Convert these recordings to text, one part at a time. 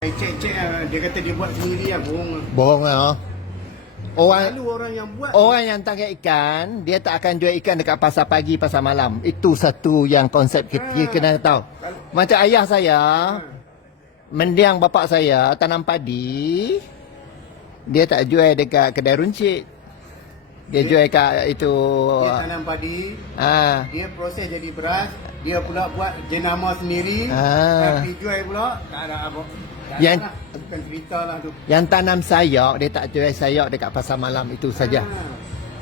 Cek-cek dia kata dia buat sendiri lah, bohong. Bohong lah. Lalu orang yang buat Orang yang tangkap ikan, dia tak akan jual ikan dekat pasar pagi, pasar malam. Itu satu yang konsep kita kena tahu. Macam ayah saya, mendiang bapak saya tanam padi, dia tak jual dekat kedai runcit. Dia jual kat itu. dia tanam padi, Ah. dia proses jadi beras, dia pula buat jenama sendiri, tapi jual pula tak ada apa. Yang bukan cerita lah tu. Yang tanam sayur, dia tak jual sayur dekat pasar malam, itu saja.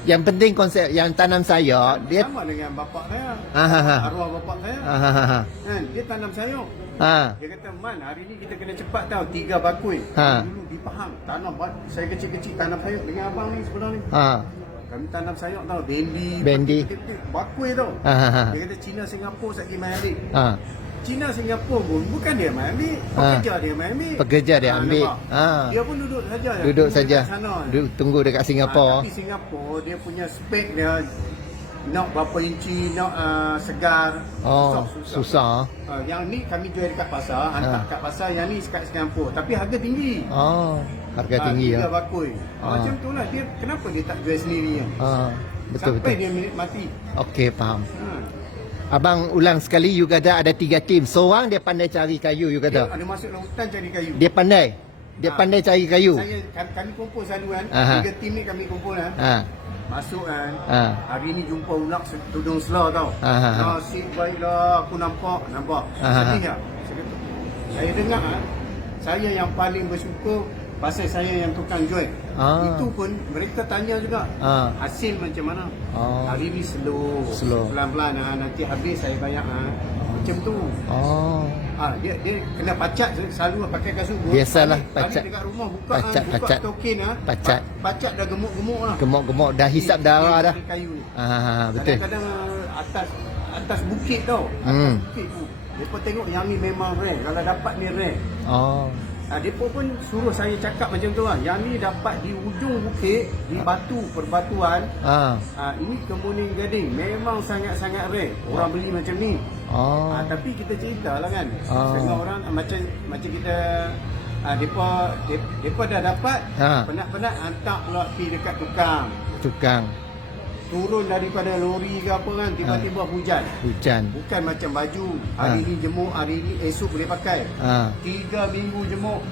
Yang penting konsep yang tanam sayur, dia sama dengan bapak saya. Ah. Arwah bapak saya. Ah. Kan dia tanam sayur. Ah. Dia kata, "Man, hari ni kita kena cepat tau, 3 bakul." Dulu dia faham, tanam saya kecil-kecil tanam sayur dengan abang ni sebelah ni. Ah. Kami tanam sayur tau, bendi, Bendi. bakul tau. Ah. Dia kata Cina Singapura sekali main ambil. Ah. Cina Singapura pun bukan dia main ambil, pekerja dia main ambil. Pekerja dia ambil. nampak? Dia pun duduk saja. Duduk saja. Dekat sana. Tunggu dekat Singapura. Tapi Singapura dia punya spek dia nak berapa inci, nak segar. Susah. Yang ni kami jual dekat pasar, hantar kat pasar. Yang ni dekat Singapura, tapi harga tinggi. Harga tinggi ya. 3 bakul. Macam tu lah dia, kenapa dia tak jual sendiri kan? Betul. Sampai dia minit mati. Okey, faham. Abang ulang sekali, you kata ada 3 tim. Seorang dia pandai cari kayu, you Dia kata. ada masuk dalam hutan cari kayu. Dia pandai. Dia pandai cari kayu. Kami kumpul selalu kan. 3 tim ni kami kumpul kan. Masuk kan. Hari ni jumpa ulak tudung selah tau. Nasib baiklah aku nampak. Sedih tak? Saya dengar saya yang paling bersyukur pasal saya yang tukang jual. Itu pun mereka tanya juga. Hasil macam mana? Hari ni slow. Pelan-pelan nanti habis saya bayar. Macam tu. Dia kena pacak selalu pakai kasut. Biasalah pacak. pacak. Dekat rumah buka token Pacak. Pacak dah gemuk-gemuk lah. Gemuk-gemuk dah hisap darah dah. Kayu ni. Betul. Kadang-kadang atas bukit tau. Atas bukit tu. Mereka tengok yang ni memang rare. Kalau dapat ni rare. Mereka pun suruh saya cakap macam tu lah. Yang ni dapat di ujung bukit, di batu, perbatuan. Ini kemuning gading. Memang sangat-sangat rare. Orang beli macam ni. Tapi kita cerita lah kan. Setengah orang macam kita, mereka dah dapat. Penat-penat hantar pula pergi dekat tukang. Turun daripada lori ke apa kan, tiba-tiba hujan. Bukan macam baju, hari ni jemur, hari ni esok boleh pakai. 3 minggu jemur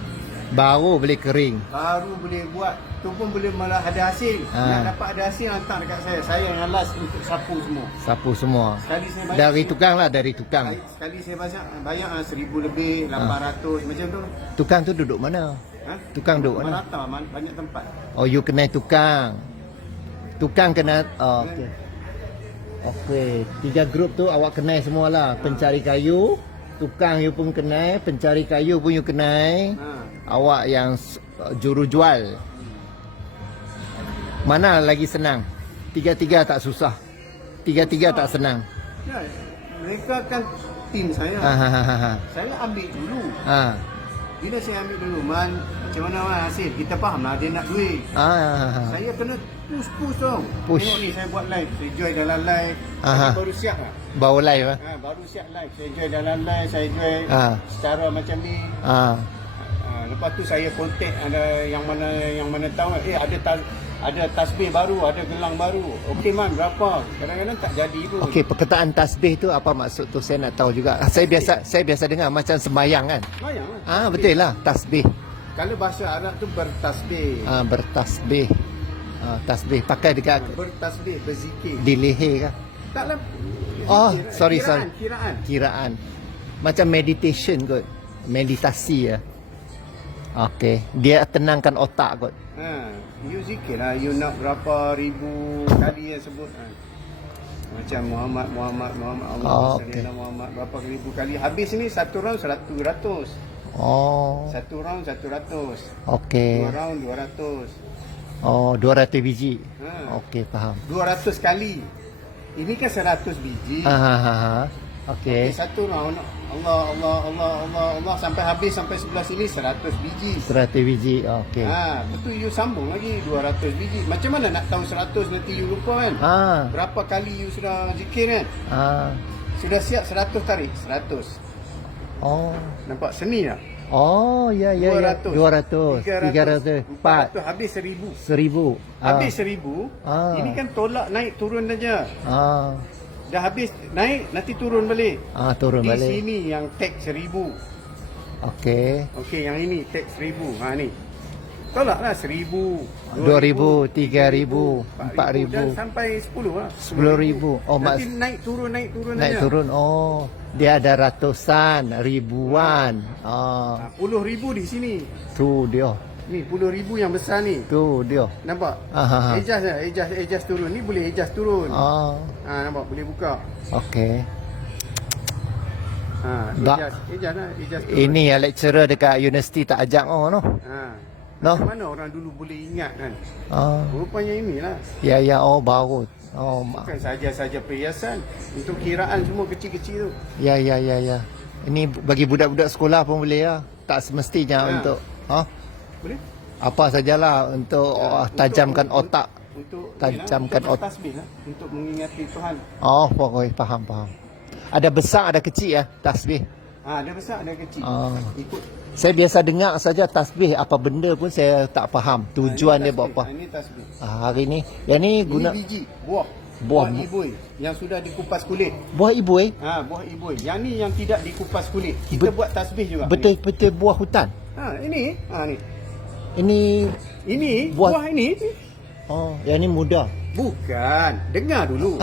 baru boleh kering. Baru boleh buat. Tu pun boleh malah ada hasil. Nak dapat ada hasil, hantar dekat saya. Saya yang last untuk sapu semua. Sekali saya bayar, dari tukang lah, dari tukang. Sekali saya bayar 1,000 lebih, 800 macam tu. Tukang tu duduk mana? Tukang duduk mana? Merata banyak tempat. You kenal tukang. Tukang kena. Okey. 3 grup tu awak kenal semualah. Pencari kayu, tukang you pun kenal, pencari kayu pun you kenal. Awak yang juru jual. Mana lagi senang? 3-3 tak susah. 3-3 tak senang. Ya, mereka kan tim saya. Saya ambil dulu. Bila saya ambil dulu, macam mana hasil? Kita faham lah dia nak duit. Saya kena push tau. Tengok ni saya buat live. Saya join dalam live. Baru siap lah. Baru live lah. Baru siap live. Saya join dalam live. Saya join secara macam ni. Lepas tu saya kontak ada yang mana tahu. Ada tasbih baru, ada gelang baru. Okey man, berapa? Kadang-kadang tak jadi pun. Okey, perkataan tasbih tu apa maksud tu, saya nak tahu juga. Saya biasa dengar macam sembahyang kan. Sembahyang lah. Betul lah, tasbih. Kalau bahasa Arab tu bertasbih. Bertasbih. Tasbih pakai dekat bertasbih, berzikir. Di leher kah? Taklah. Sorry. Kiraan. Macam meditation kot. Meditasi ya. Okey, dia tenangkan otak kot. You zikir lah, you nak berapa ribu kali yang sebut. Macam Muhammad Allah Muhammad berapa ribu kali. Habis ni 1 round 100. 1 round 100. Okey. 2 round 200. 200 biji. Okey, faham. 200 kali. Ini kan 100 biji. Okey. 1 round Allah sampai habis, sampai sebelah sini 100 biji. 100 biji. Okey. Betul, you sambung lagi 200 biji. Macam mana nak tahu 100 nanti you lupa kan? Berapa kali you sudah zikir kan? Sudah siap 100 tarik 100. Oh. Nampak seni tak? Oh, ya, ya, ya. 200. 300. 400 habis 1000. 1000. Habis 1000. Ini kan tolak naik turun saja. Dah habis naik nanti turun balik. Turun balik. Di sini yang tag 1000. Okey. Okey, yang ini tag 1000. Ni. Tolaklah 1000, 2000, 3000, 4000 dan 4000, sampai 10 lah. 10,000. Oh, Nanti naik turun naik aja. turun. Oh, dia ada ratusan, ribuan. Puluh ribu di sini. Tu dia. Ni 10,000 yang besar ni. Tu dia. Nampak? Aha. Adjust turun. Ni boleh adjust turun. Nampak? Boleh buka. Okey. Adjust turun. Ini yang lecturer dekat universiti tak ajak no. No. Mana orang dulu boleh ingat kan? Rupanya inilah. Ya, baru. Bukan saja perhiasan. Untuk kiraan semua kecil-kecil tu. Ya. Ini bagi budak-budak sekolah pun boleh lah. Tak semestinya untuk boleh? apa sajalah untuk tajamkan otak. Untuk tajamkan otak. Tasbih lah. Untuk mengingati Tuhan. Pokoknya faham. Ada besar, ada kecil ya tasbih. Ada besar, ada kecil. Ikut. Saya biasa dengar saja tasbih, apa benda pun saya tak faham tujuan dia buat apa. Ini tasbih. Hari ni, yang ni guna ini biji buah. Buah ibui yang sudah dikupas kulit. Buah ibui. Buah ibui. Yang ni yang tidak dikupas kulit. Kita buat tasbih juga. Betul-betul buah hutan. Ini. Ni. Ini buah ini. Yang ni muda. Bukan. Dengar dulu.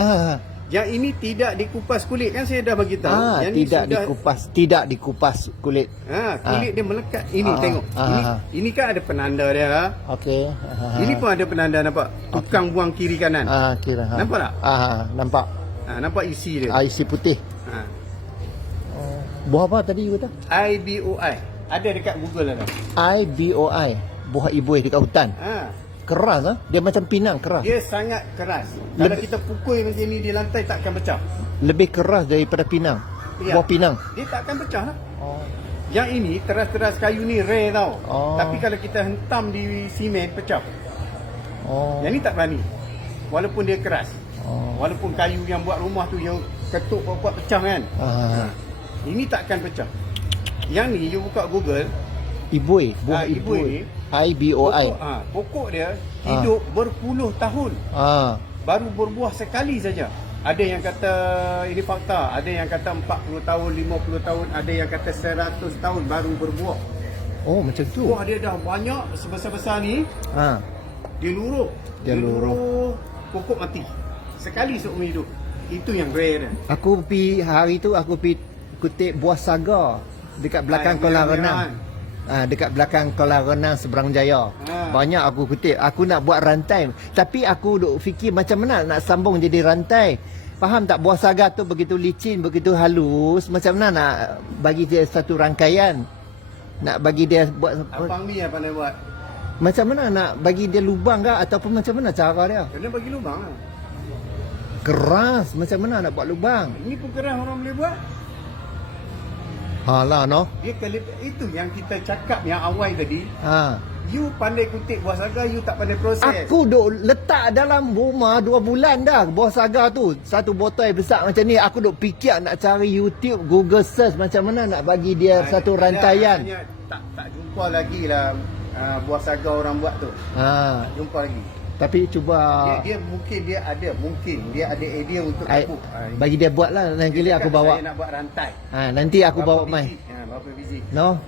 Yang ini tidak dikupas kulit kan saya dah bagi tahu. Yang tidak dikupas kulit. Kulit dia melekat. Ini tengok. Ini kan ada penanda dia. Okey. Ini pun ada penanda nampak. Tukang buang kiri kanan. Kira. Nampak tak? Nampak. Nampak isi dia. Isi putih. Buah apa tadi you kata? IBOI. Ada dekat Google ada. IBOI. Buah ibui dekat hutan. Keras dia macam pinang keras. Dia sangat keras. Kalau kita pukul macam ni di lantai takkan pecah. Lebih keras daripada pinang. Buah pinang. Dia takkan pecah lah. Yang ini teras-teras kayu ni rare tau. Tapi kalau kita hentam di simen pecah. Yang ni tak berani. Walaupun dia keras. Walaupun kayu yang buat rumah tu yang ketuk buat pecah kan. Ini takkan pecah. Yang ni you buka Google. Ibui, buah ibui ni. IBOI. Pokok dia hidup berpuluh tahun. Baru berbuah sekali saja. Ada yang kata ini fakta, ada yang kata 40 tahun, 50 tahun, ada yang kata 100 tahun baru berbuah. Macam tu. Buah dia dah banyak sebesar-besar ni. Dia luruh. Pokok mati. Sekali seumur hidup. Itu yang rare dia. Aku pergi hari tu kutip buah saga dekat belakang kolam renang. Dekat belakang kolam renang Seberang Jaya. Banyak aku kutip. Aku nak buat rantai. Tapi aku duk fikir macam mana nak sambung jadi rantai. Faham tak? Buah saga tu begitu licin, begitu halus. Macam mana nak bagi dia satu rangkaian? Nak bagi dia buat. Abang ni yang pandai buat. Macam mana nak bagi dia lubang ke? Ataupun macam mana cara dia? Kena bagi lubang lah. Keras. Macam mana nak buat lubang? Ini pun keras orang boleh buat. Lah no. Dia itu yang kita cakap yang awal tadi. You pandai kutip buah saga, you tak pandai proses. Aku duk letak dalam rumah 2 bulan dah buah saga tu. Satu botol besar macam ni. Aku duk fikir nak cari YouTube, Google search macam mana nak bagi dia satu rantaian. Tak jumpa lagi lah buah saga orang buat tu. Tak jumpa lagi. Tapi cuba dia mungkin dia ada idea untuk bagi dia buat lah. Nanti kali aku bawa. Saya nak buat rantai. Nanti aku bawa mai. Berapa biji? No.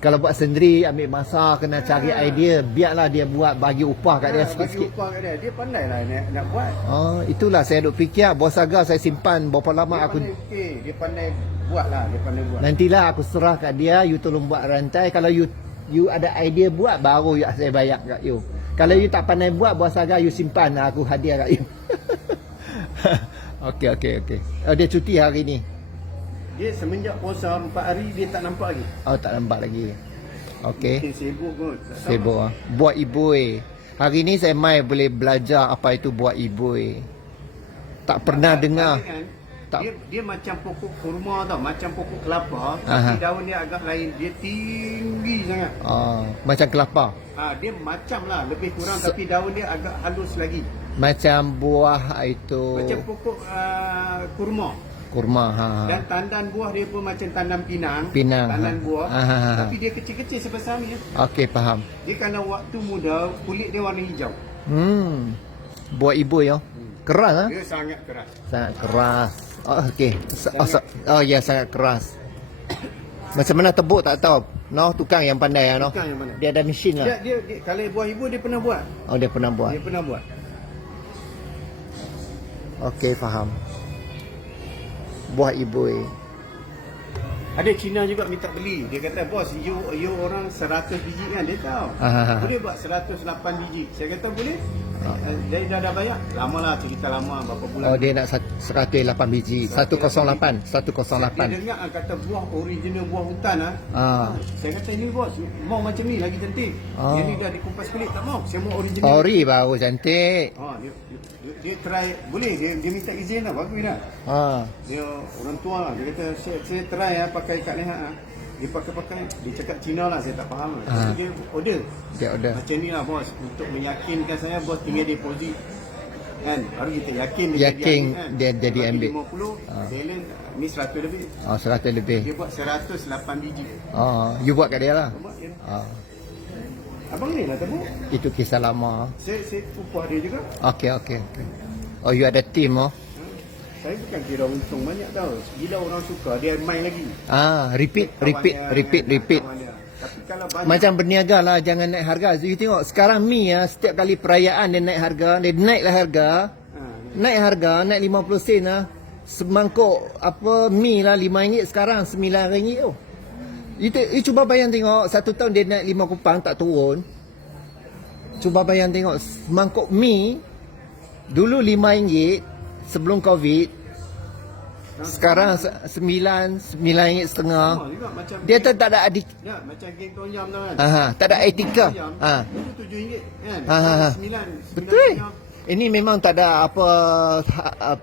Kalau buat sendiri ambil masa, kena cari idea. Biarlah dia buat, bagi upah kat dia sikit-sikit. Bagi upah kat dia. Dia pandai lah nak buat. Itulah saya duk fikir. Buah saga saya simpan berapa lama dia pandai buat lah. Nantilah aku serah kat dia. You tolong buat rantai. Kalau you ada idea buat, baru saya bayar kat you. Kalau you tak pandai buat buah saga, you simpan. Aku hadiah kat you. Okey. Dia cuti hari ni. Dia semenjak puasa 4 hari, dia tak nampak lagi. Tak nampak lagi. Okey. Mungkin sibuk kot. Sibuk. Buah ibui. Hari ni saya mai boleh belajar apa itu buah ibui. Tak pernah dengar. Dia macam pokok kurma tau. Macam pokok kelapa. Tapi daun dia agak lain. Dia tinggi sangat. Macam kelapa. Dia macam lah. Lebih kurang. Tapi daun dia agak halus lagi. Macam buah itu. Macam pokok kurma. Kurma. Ha. Dan tandan buah dia pun macam tandan pinang. Pinang, Tandan ha. buah. Ha, ha, ha. Tapi dia kecil-kecil sebesar ni. Okey, faham. Dia kalau waktu muda, kulit dia warna hijau. Buat ibu ya. Keras ah. Dia sangat keras. Sangat keras. Oh, okey. Oh ya, sangat keras. Macam mana tebuk tak tahu. No, tukang yang pandai ya, no. Tukang yang mana? Dia ada mesin lah. Dia kalau buah ibu dia pernah buat. Oh, dia pernah buat. Dia pernah buat. Okey, faham. Buah ibu. Ada Cina juga minta beli. Dia kata, bos, you orang 100 biji kan? Dia tahu. Boleh buat 108 biji. Saya kata, boleh. Dia dah bayar. Lama lah, cerita lama. Berapa bulan. Oh, dia nak 108 biji. 108. 108. Dia dengar kata buah original buah hutan lah. Saya kata, ni bos, mau macam ni lagi cantik. Dia ni dah dikupas kulit. Tak mau. Saya mau original. Ori baru cantik. Dia try. Boleh. Dia minta izin lah. Bagus dah. Dia orang tua lah. Dia kata, saya try lah pakai kat leher lah. Dia pakai. Dia cakap Cina lah. Saya tak faham lah. Dia order. Dia order. Macam ni lah bos. Untuk meyakinkan saya, bos tinggal deposit. Kan? Baru kita yakin dia jadi ambil. 50, balance ni 100 lebih. Oh, 100 lebih. Dia buat 108 biji. Oh, you buat kat dia lah. Buat dia. Oh, Abang ni lah tahu. itu kisah lama. Saya pupuh dia juga. Okey. Oh, you ada team oh. Saya bukan kira untung banyak tau. Bila orang suka, dia main lagi. Repeat. Kawan dia. Tapi kalau banyak, Macam berniaga lah, jangan naik harga. You tengok sekarang mi ya, setiap kali perayaan dia naik harga, dia naiklah harga. Naik harga, naik 50 sen lah. Semangkuk apa mi lah RM5 sekarang RM9 tu. You cuba bayang tengok, 1 tahun dia naik 5 kupang tak turun. Cuba bayang tengok, semangkuk mi dulu RM5 sebelum Covid. Sekarang RM9.5. sama juga macam Dia tak ada adik. ya, macam geng Tom Yam tu kan. Tak ada etika. Itu RM7 kan. Sembilan Betul. Tom Ini memang tak ada apa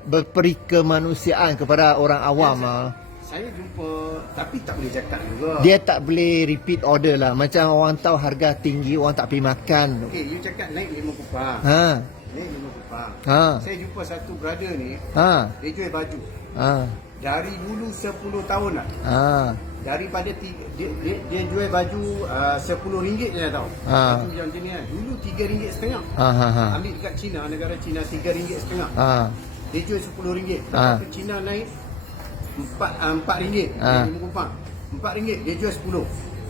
berperi kemanusiaan kepada orang awam. Saya jumpa, tapi tak boleh cakap juga. Dia tak boleh repeat order lah. Macam orang tahu harga tinggi, orang tak pergi makan. Okey, you cakap naik 5 kupang. Naik 5 kupang. Saya jumpa satu brother ni, dia jual baju. Dari dulu 10 tahun lah. Daripada dia jual baju RM10 je tau. Baju yang jenis kan. Dulu RM3.50. Ambil dekat China, negara China RM3.50. Dia jual RM10. Lepas tu China naik RM4. RM5 kupang. RM4 dia jual RM10.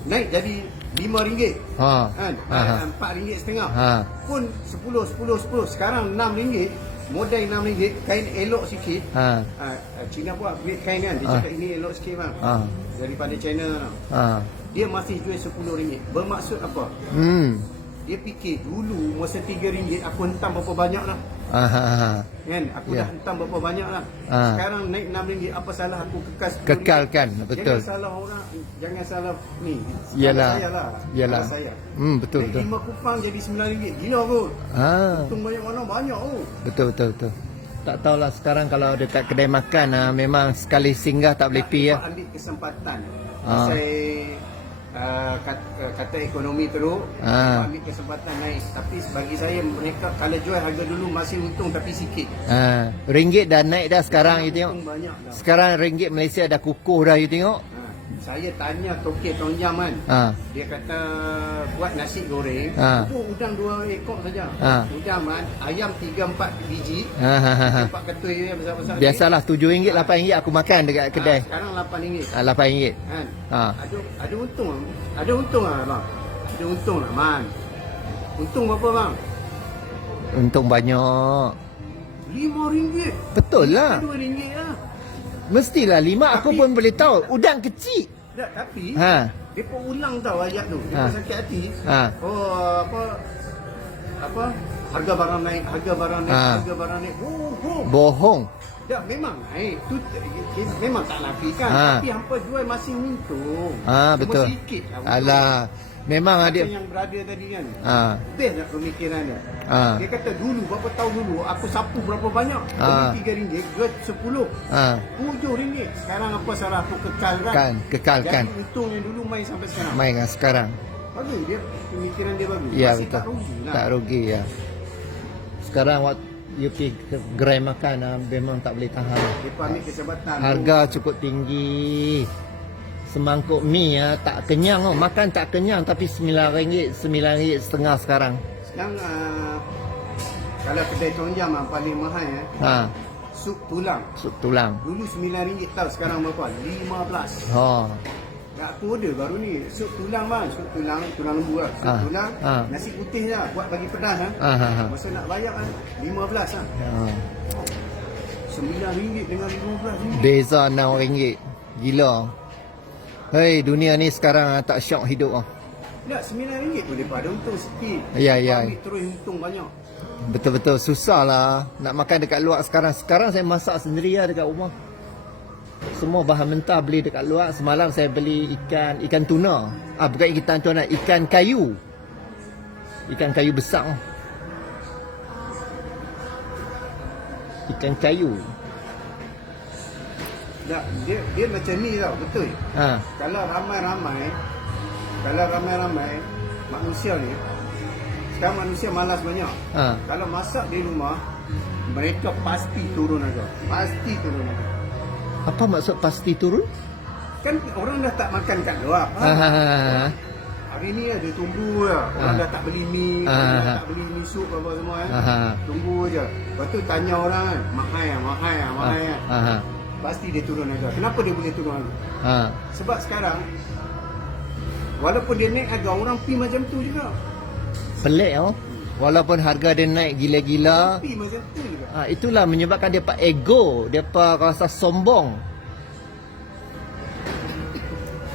Naik jadi RM5 kan. RM4.50. Pun RM10. Sekarang RM6. Modal RM6. Kain elok sikit. Cina buat kain kan. Dia cakap ini elok sikit bang. Daripada China. Dia masih jual RM10. Bermaksud apa? Dia fikir dulu masa RM3 aku hentam berapa banyak lah. Kan? Aku dah hentam berapa banyak lah. Sekarang naik RM6. Apa salah aku Kekalkan, betul. Jangan salah orang. Jangan salah ni. Yalah. Saya lah. Yalah. Saya. Betul. Naik 5 kupang jadi RM9. Gila kot. Untung banyak mana banyak oh. Betul. Tak tahulah sekarang kalau dekat kedai makan memang sekali singgah tak boleh pi ya. Ambil kesempatan. Saya kata ekonomi teruk, ambil kesempatan naik. Tapi bagi saya mereka kalau jual harga dulu masih untung tapi sikit. Ringgit dah naik dah sekarang you tengok. Banyak dah. Sekarang ringgit Malaysia dah kukuh dah you tengok. Saya tanya Tokek Tom Yam kan. Dia kata buat nasi goreng, udang 2 ekor saja. Udang man, ayam 3-4 biji. 4 ketui yang besar-besar. Biasalah RM7 RM8 aku makan dekat kedai. Sekarang RM8. RM8. Kan? Ada untung. Ada untung lah bang. Ada untung lah man. Untung berapa bang? Untung banyak. RM5. Betul lah. RM2 lah. Mestilah 5 aku pun boleh tahu. Udang kecil. Tak, tapi dia pun ulang tahu ayat tu. Dia pun sakit hati. Oh apa harga barang naik, harga barang naik. Bohong. Ya memang naik. Tu memang tak nafikan. Tapi hampa jual masih untung. Betul. Cuma sikit lah. Alah, memang ada yang brother tadi kan. Best tak pemikiran dia. Dia kata dulu berapa tahun dulu aku sapu berapa banyak. Beli RM3 jual RM10. RM7. Sekarang apa salah aku kekalkan. Kekalkan. Jadi untung yang dulu main sampai sekarang. Main kan sekarang. Bagus dia pemikiran dia bagus. Ya Masih betul. tak rugi lah. Tak rugi ya. Sekarang You pergi ke gerai makan memang tak boleh tahan. Mereka ambil kesempatan. Harga cukup tinggi. Semangkuk mi tak kenyang oh. Makan tak kenyang tapi RM9, RM9.5 sekarang. Sekarang kalau kedai tonjam paling mahal sup tulang. Sup tulang. Dulu RM9 tahu sekarang berapa? 15. Tak aku order baru ni. Sup tulang bang. Sup tulang lembu lah. Sup tulang. Nasi putih je. Buat bagi pedas Masa nak bayar RM15 RM9 dengan RM15. Beza RM6. Gila. Hei, dunia ni sekarang tak syok hidup Tak, RM9 pun dia ada untung sikit. Ya. Ambil terus untung banyak. Betul-betul susah lah nak makan dekat luar sekarang. Sekarang saya masak sendiri dekat rumah. Semua bahan mentah beli dekat luar. Semalam saya beli ikan tuna. Bukan ikan tuna, ikan kayu. Ikan kayu besar. Ikan kayu. Tak, dia macam ni tau, betul. Kalau ramai-ramai manusia ni, sekarang manusia malas banyak. Kalau masak di rumah, mereka pasti turun harga. Pasti turun harga. Apa maksud pasti turun? Kan orang dah tak makan kat luar. Hari ni dia tunggu je. Orang dah tak beli mi, orang dah tak beli mi sup apa semua Tunggu je. Lepas tu tanya orang mahal. Pasti dia turun harga. Kenapa dia boleh turun harga? Sebab sekarang walaupun dia naik harga, orang pi macam tu juga. Pelik Walaupun harga dia naik gila-gila, pi macam tu juga. Itulah menyebabkan dia ego, dia rasa sombong.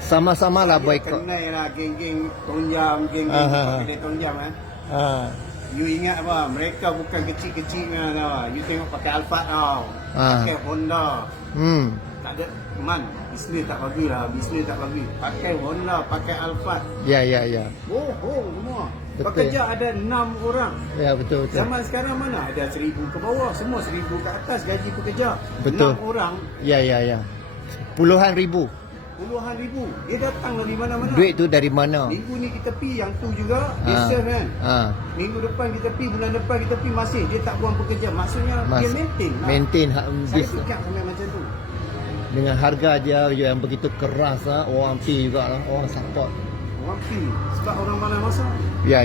Sama-sama lah boykot. Kenal lah geng-geng tonjam, geng-geng pakai tonjam You ingat apa? Mereka bukan kecil-kecil tau. You tengok pakai Alphard tau. Pakai Honda. Tak ada bisnes tak bagi lah. Pakai Honda, pakai Alphard. Ya. Bohong semua. Betul. Pekerja ada 6 orang. Ya, betul. Zaman sekarang mana ada 1,000 ke bawah. Semua 1,000 ke atas gaji pekerja. Betul. 6 orang. Ya. Puluhan ribu. Dia datang dari mana-mana. Duit tu dari mana? Minggu ni kita pi yang tu juga. Dia serve kan. Minggu depan kita pi, bulan depan kita pi, masih dia tak buang pekerja. Maksudnya dia maintain lah. Maintain Saya fikir sampai macam tu. Dengan harga dia yang begitu keras orang pi juga lah. Orang support. Orang pi. Sebab orang malas masak. Ya.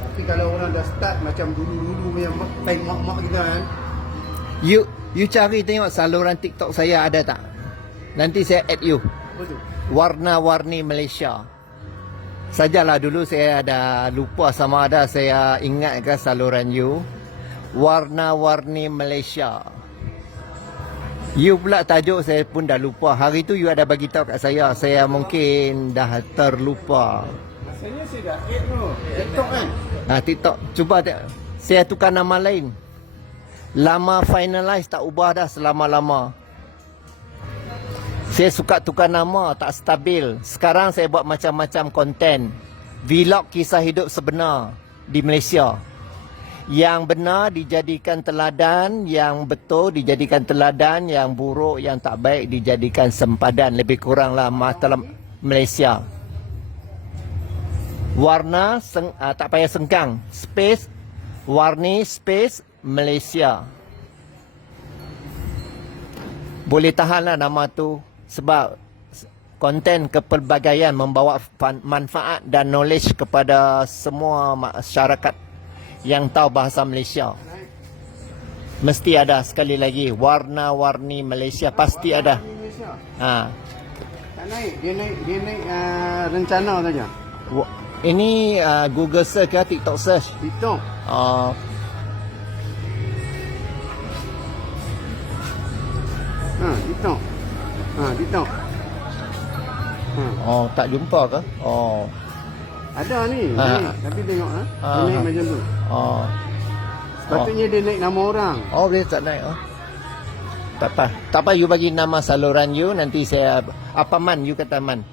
Tapi kalau orang dah start macam dulu-dulu yang mak-mak kita kan. You cari tengok saluran TikTok saya ada tak? Nanti saya add you. Betul. Warna-warni Malaysia. Sajalah dulu saya ada lupa sama ada saya ingat ke saluran you. Warna-warni Malaysia. You pula tajuk saya pun dah lupa. Hari tu you ada bagi tahu kat saya. Saya mungkin dah terlupa. Rasanya saya dah add tu. TikTok kan? TikTok. Cuba saya tukar nama lain. Lama finalize tak ubah dah selama-lama. Saya suka tukar nama, tak stabil. Sekarang saya buat macam-macam konten. Vlog kisah hidup sebenar di Malaysia. Yang benar dijadikan teladan, yang betul dijadikan teladan, yang buruk, yang tak baik dijadikan sempadan. Lebih kuranglah mata Malaysia. Warna, tak payah sengkang. Space, warni, space, Malaysia. Boleh tahanlah nama tu. Sebab konten kepelbagaian membawa manfaat dan knowledge kepada semua masyarakat yang tahu bahasa Malaysia. Mesti ada sekali lagi warna-warni Malaysia pasti ada. Tak naik, dia naik rencana saja. Ini Google search ke TikTok search? TikTok. TikTok. TikTok. Tak jumpa ke? Ada ni. Tapi tengok dia naik macam tu. Sepatutnya dia naik nama orang. Dia tak naik. Tak apa you bagi nama saluran you, nanti saya apa man you kata man.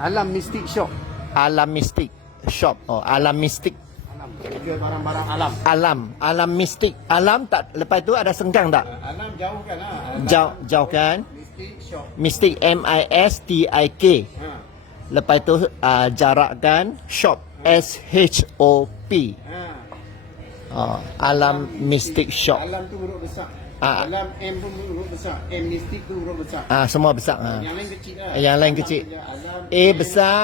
Alam Mistik Shop. Alam Mistik Shop. Alam Mistik. Jual barang-barang alam. Alam mistik. Alam tak, lepas tu ada sengkang tak? Alam jauhkan lah. Jauhkan. Mistik Shop. Mistik MISTIK. Lepas tu jarakkan shop SHOP. Alam Mystic Shop. Alam tu huruf besar. Ah. Alam M pun huruf besar. M Mystic tu huruf besar. Semua besar. Yang lain kecil lah. Yang lain Alam kecil. je. Alam, A besar,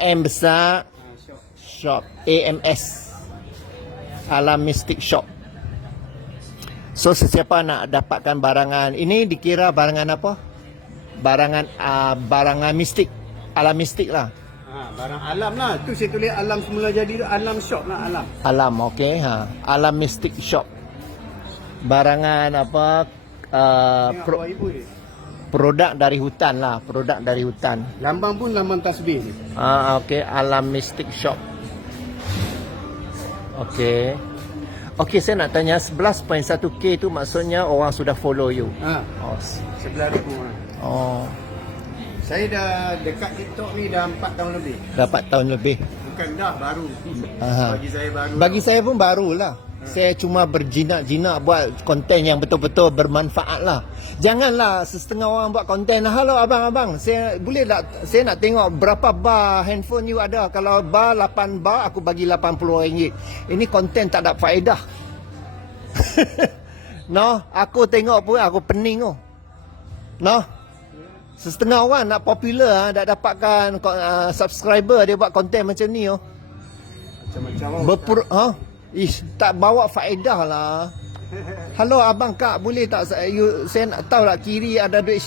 M besar, Shop. Shop, AMS. Alam Mystic Shop. So sesiapa nak dapatkan barangan ini, dikira barangan apa? Barangan mistik. Alam mistik lah. Barang alam lah. Tu saya tulis alam semula jadi tu. Alam shop lah alam. Alam, okey. Alam Mystic Shop. Barangan apa? Tengok bawah ibu dia. Produk dari hutan lah. Produk dari hutan. Lambang pun lambang tasbih ni. Okey. Alam Mystic Shop. Okey. Okey, saya nak tanya 11.1K tu maksudnya orang sudah follow you. Oh. 11,000. Oh. Saya dah dekat TikTok ni dah 4 tahun lebih. Dapat tahun lebih. Bukan dah baru. Bagi saya baru. Bagi saya pun barulah. Saya cuma berjinak-jinak buat konten yang betul-betul bermanfaat lah. Janganlah setengah orang buat konten. Halo abang-abang, saya boleh tak, saya nak tengok berapa bar handphone you ada. Kalau bar 8 bar, aku bagi RM80. Ini konten tak ada faedah. No, aku tengok pun aku pening tu. No. Setengah orang nak popular, nak dapatkan subscriber, dia buat konten macam ni. Macam-macam. Tak bawa faedah lah. Halo abang kak, boleh tak saya nak tahu lah kiri ada duit